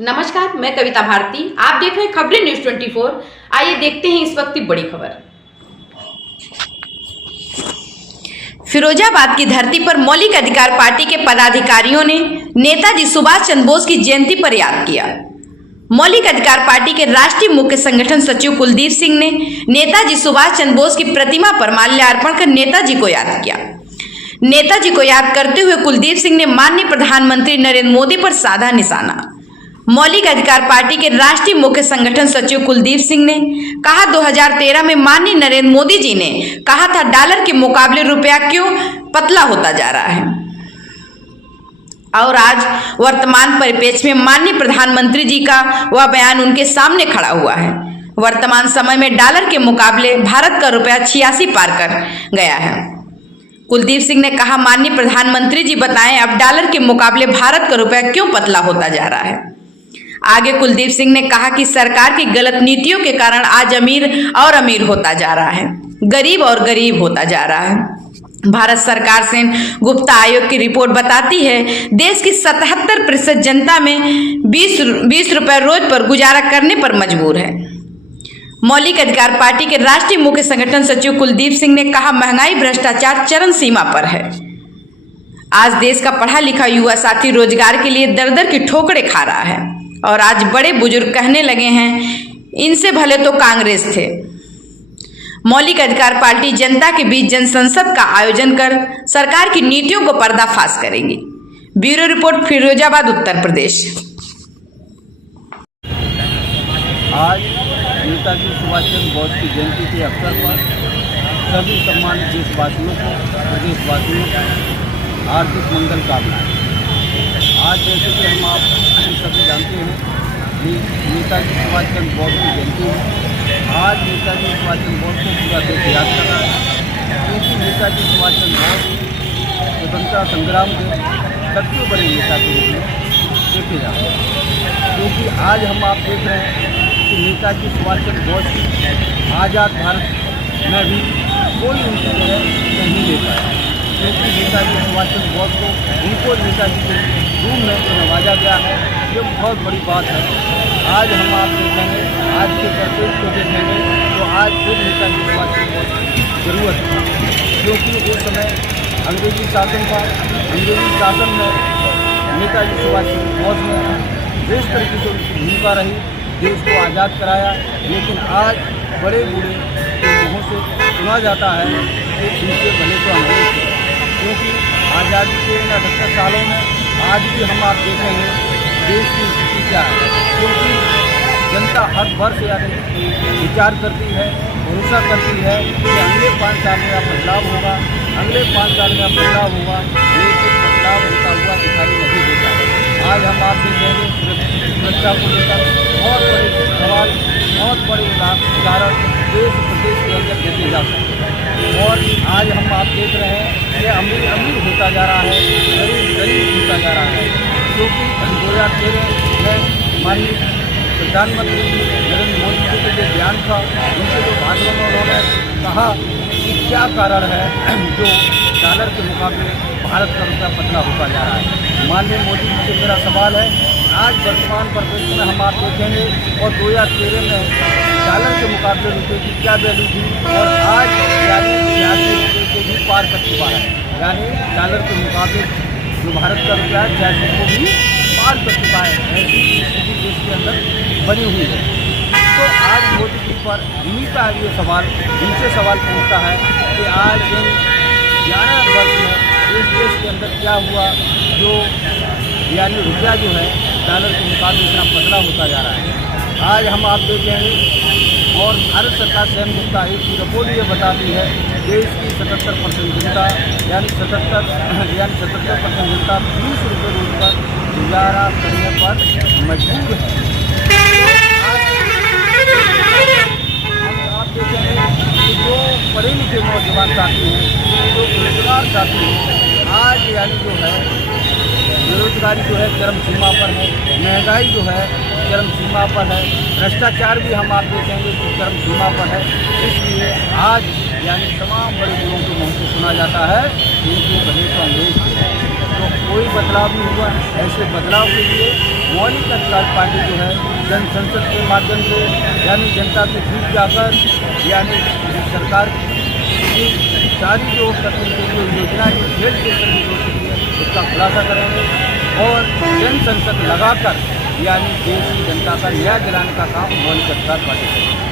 नमस्कार, मैं कविता भारती। आप देख रहे हैं खबरें न्यूज़ 24। आइए देखते हैं इस वक्त की बड़ी खबर। फिरोजाबाद की धरती पर मौलिक अधिकार पार्टी के पदाधिकारियों ने नेताजी सुभाष चंद्र बोस की जयंती पर याद किया। मौलिक अधिकार पार्टी के राष्ट्रीय मुख्य संगठन सचिव कुलदीप सिंह ने नेताजी सुभाष चंद्र बोस की प्रतिमा पर माल्यार्पण कर नेताजी को याद किया। नेताजी को याद करते हुए कुलदीप सिंह ने माननीय प्रधानमंत्री नरेंद्र मोदी पर साधा निशाना। मौलिक अधिकार पार्टी के राष्ट्रीय मुख्य संगठन सचिव कुलदीप सिंह ने कहा, 2013 में माननीय नरेंद्र मोदी जी ने कहा था डॉलर के मुकाबले रुपया क्यों पतला होता जा रहा है, और आज वर्तमान परिप्रेक्ष्य में माननीय प्रधानमंत्री जी का वह बयान उनके सामने खड़ा हुआ है। वर्तमान समय में डॉलर के मुकाबले भारत का रुपया 86 पार कर गया है। कुलदीप सिंह ने कहा, माननीय प्रधानमंत्री जी बताएं अब डॉलर के मुकाबले भारत का रुपया क्यों पतला होता जा रहा है। आगे कुलदीप सिंह ने कहा कि सरकार की गलत नीतियों के कारण आज अमीर और अमीर होता जा रहा है, गरीब और गरीब होता जा रहा है। भारत सरकार से गुप्ता आयोग की रिपोर्ट बताती है देश की 77% जनता में 20 रुपए रोज पर गुजारा करने पर मजबूर है। मौलिक अधिकार पार्टी के राष्ट्रीय मुख्य संगठन सचिव कुलदीप सिंह ने कहा, महंगाई भ्रष्टाचार चरम सीमा पर है। आज देश का पढ़ा लिखा युवा साथी रोजगार के लिए दर दर की ठोकरें खा रहा है, और आज बड़े बुजुर्ग कहने लगे हैं इनसे भले तो कांग्रेस थे। मौलिक अधिकार पार्टी जनता के बीच जनसंसद का आयोजन कर सरकार की नीतियों को पर्दाफाश करेगी। Bureau report, Firozabad, Uttar Pradesh. आज नेताजी सुभाष चंद्र बोस की जयंती के अवसर पर सभी सम्मानित देशवासियों को, प्रदेशवासियों को हार्दिक मंगल कामनाएं। आज जैसे कि हम आप सभी जानते हैं कि नेताजी सुभाष चंद्र बोस की जयंती है। आज नेताजी सुभाष चंद्र बोस को पूरा देश याद कर रहा है, क्योंकि नेताजी सुभाष चंद्र बोस स्वतंत्रता संग्राम के सबसे बड़े नेता के रूप में देखे जाते हैं। क्योंकि आज हम आप देख रहे हैं कि नेताजी सुभाष चंद्र बोस की आज़ाद भारत में भी कोई उनकी जगह नहीं ले पाया, क्योंकि नेताजी सुभाष चंद्र बोस को उनको नेताजी के रूप में नवाजा गया है। ये बहुत बड़ी बात है। आज हम आप देखेंगे, आज के परिपेक्ष को देखेंगे तो आज फिर नेताजी सुभाष चंद्र बोस की जरूरत है, क्योंकि उस समय अंग्रेजी शासन था। अंग्रेजी शासन में नेताजी सुभाष चंद्र बोस ने जिस तरीके से उनकी भूमिका रही, देश को आज़ाद कराया। लेकिन आज बड़े बूढ़े के मुँहों से सुना जाता है कि इनसे भले तो अंग्रेज थे, क्योंकि आज़ादी के 78 सालों में आज भी हम आप देखेंगे देश की स्थिति क्या है। क्योंकि जनता हर वर्ष यानी विचार करती है, भरोसा करती है कि अगले 5 साल में बदलाव होगा, अगले 5 साल में बदलाव होगा, लेकिन बदलाव होता हुआ दिखाई नहीं देता। आज हम आप देखेंगे सुरक्षा को लेकर बहुत बड़े सवाल, बहुत बड़े उदाहरण देश प्रदेश के अंदर देखे जा सकते हैं। और आज हम आप देख रहे हैं कि अमीर अमीर होता जा रहा है, गरीब गरीब होता जा रहा है। क्योंकि 2013 में माननीय प्रधानमंत्री नरेंद्र मोदी जी के जो बयान था, उनके जो भाषण में उन्होंने कहा कि क्या कारण है जो डॉलर के मुकाबले भारत का रुपया पतला होता जा रहा है। माननीय मोदी जी से मेरा सवाल है, आज वर्तमान परिप्रेक्ष्य में हम आप देखेंगे और 2013 में डॉलर के मुकाबले रुपये की क्या वैल्यू थी, और आज यानी 86 रुपये को भी पार कर चुका है। यानी डॉलर के मुकाबले जो भारत का रुपया 86 को भी पार कर चुका है। ऐसी स्थिति देश के अंदर बनी हुई है। तो आज मोदी जी पर इन्हीं का ये सवाल, इनसे सवाल पूछता है कि आज इन 11 वर्ष में इस देश के अंदर क्या हुआ जो यानी रुपया जो है डॉलर के मुकाबले इतना पतला होता जा रहा है। आज हम आप देखेंगे और भारत सरकार स्वयं गुप्ता एक की रिपोर्ट ये बताती है देश की 77% जनता यानी 77% जनता 20 रुपये रोज पर गुजारा करने पर मजबूर है। आप देखेंगे कि जो पढ़े लिखे नौजवान साथी हैं, जो बेरोजगार साथी हैं, आज यानी जो है बेरोजगारी जो है चरम सीमा पर है, महंगाई जो है चरम सीमा पर है, भ्रष्टाचार भी हम आप देखेंगे कि चरम सीमा पर है। इसलिए आज यानी तमाम बड़े लोगों के से सुना जाता है इनके भले तो अंग्रेज थे। तो कोई बदलाव नहीं हुआ। ऐसे बदलाव के लिए मौलिक अधिकार पार्टी जो है जन संसद के माध्यम से यानी जनता के बीच जाकर यानी सरकार की सारी जो करने के लिए योजनाएं जो खेल के करने हो सकती है उसका खुलासा करेंगे और जन संसद लगाकर यानी देश की जनता का न्याय दिलाने का काम मौलिक अधिकार पार्टी करेगी।